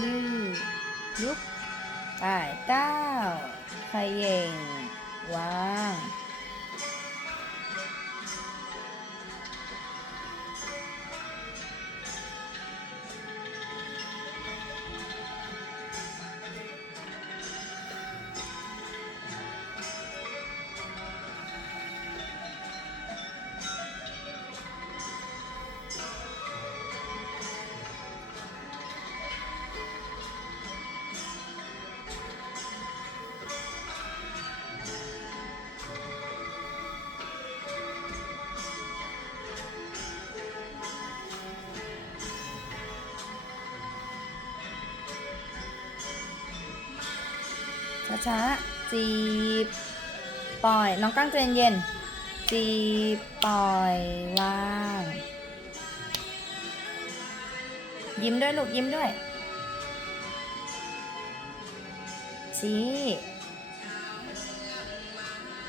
ยืดยุบตายเต้าขย่งวาง ช้าๆจีบ ปล่อย น้องกั้งใจเย็นจีบ ปล่อย วาง ยิ้มด้วยลูกยิ้มด้วยชี้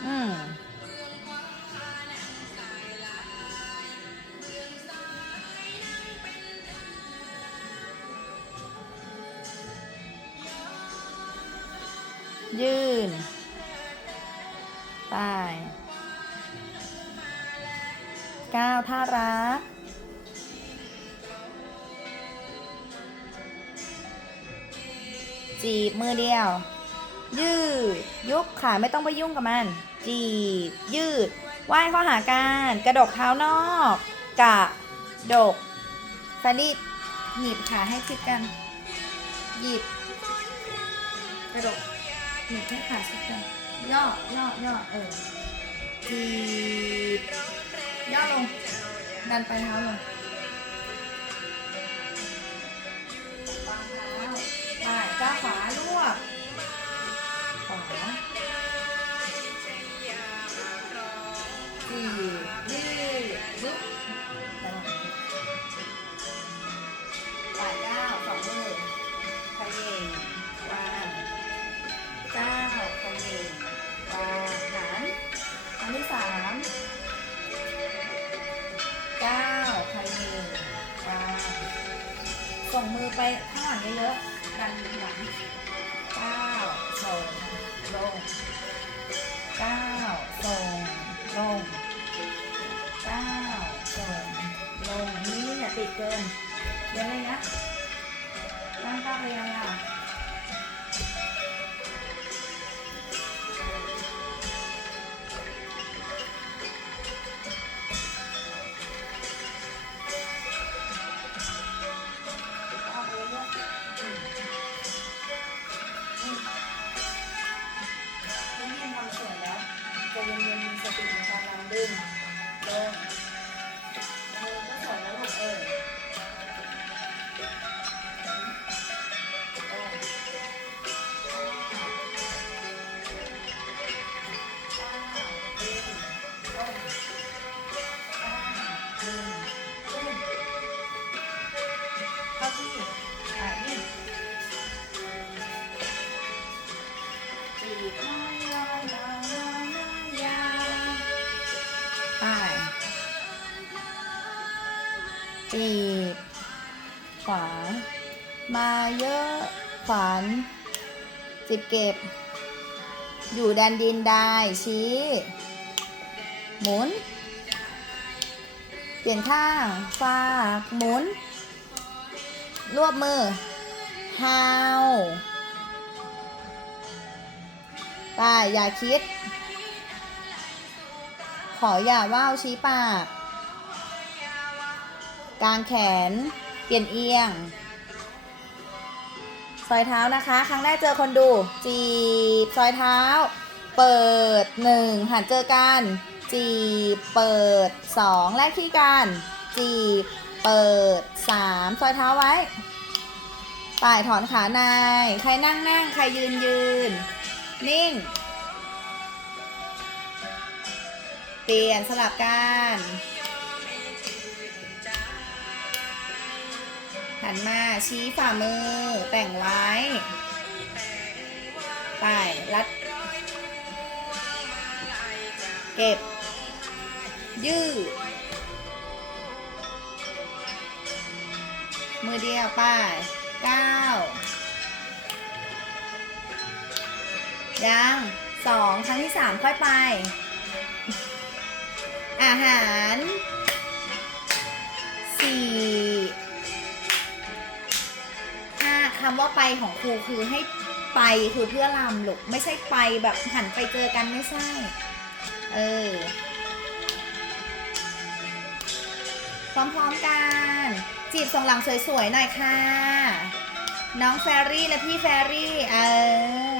อืม ยืนไปก้าวท่ารักจีบมือเดียว ยืดยุบขาไม่ต้องไปยุ่งกับมัน จีบ ยืดว่ายข้าหากันกระดกเท้านอก กะ ดกฟาดิดหนีบขาให้ชิดกัน หยิบ กระดก หยุดให้ขาดสักันย่อย่อย่อเออจีบย่อลง ดันไปเท้าลง ไปข้างหลังเยอะๆดันหลังเก้าส่งลงเก้าส่งลงเก้าส่งลงนี่อย่าติดเกินเดี๋ยังไงนะตั้งเป้าไปยังอะ จีบขวามาเยอะขวานจิบเก็บ อยู่แดนดินได้ชี้ หมุน เปลี่ยนข้างฝากหมุน รวบมือฮาวไปอย่าคิด ขออย่าว่าวชี้ปาก กางแขน เปลี่ยนเอียง ซอยเท้านะคะ ครั้งแรกเจอคนดู จีบ ซอยเท้า เปิดหนึ่งหันเจอกัน จีบ เปิดสองแลกที่กัน จีบ เปิดสามซอยเท้าไว้ป่ายถอนขานาย ใครนั่งนั่ง ใครยืนยืน นิ่ง เปลี่ยนสลับกัน หันมาชี้ฝ่ามือแต่งไว้ ไป รัด เก็บ ยืดมือเดียวไปเก้ายังสองครั้งที่สามค่อยไป อาหาร คำว่าไปของครูคือให้ไปคือเพื่อลำลูกไม่ใช่ไปแบบหันไปเจอกันไม่ใช่ เออ พร้อมๆกัน จีบส่งหลังสวยๆหน่อยค่ะ น้องแฟรี่และพี่แฟรี่ เออ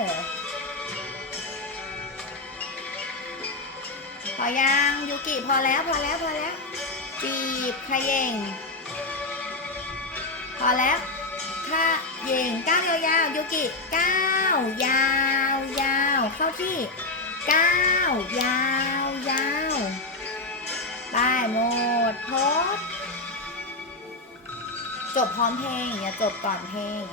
พอยังยูกิพอแล้วพอแล้วพอแล้ว จีบขยเยงพอแล้ว ค่ะเยงก้าวยาวๆยูกิก้าวยาวยาวเข้าที่ก้าวยาวยาวได้หมดโพบจบพร้อมเพลงอย่าจบก่อนเพลง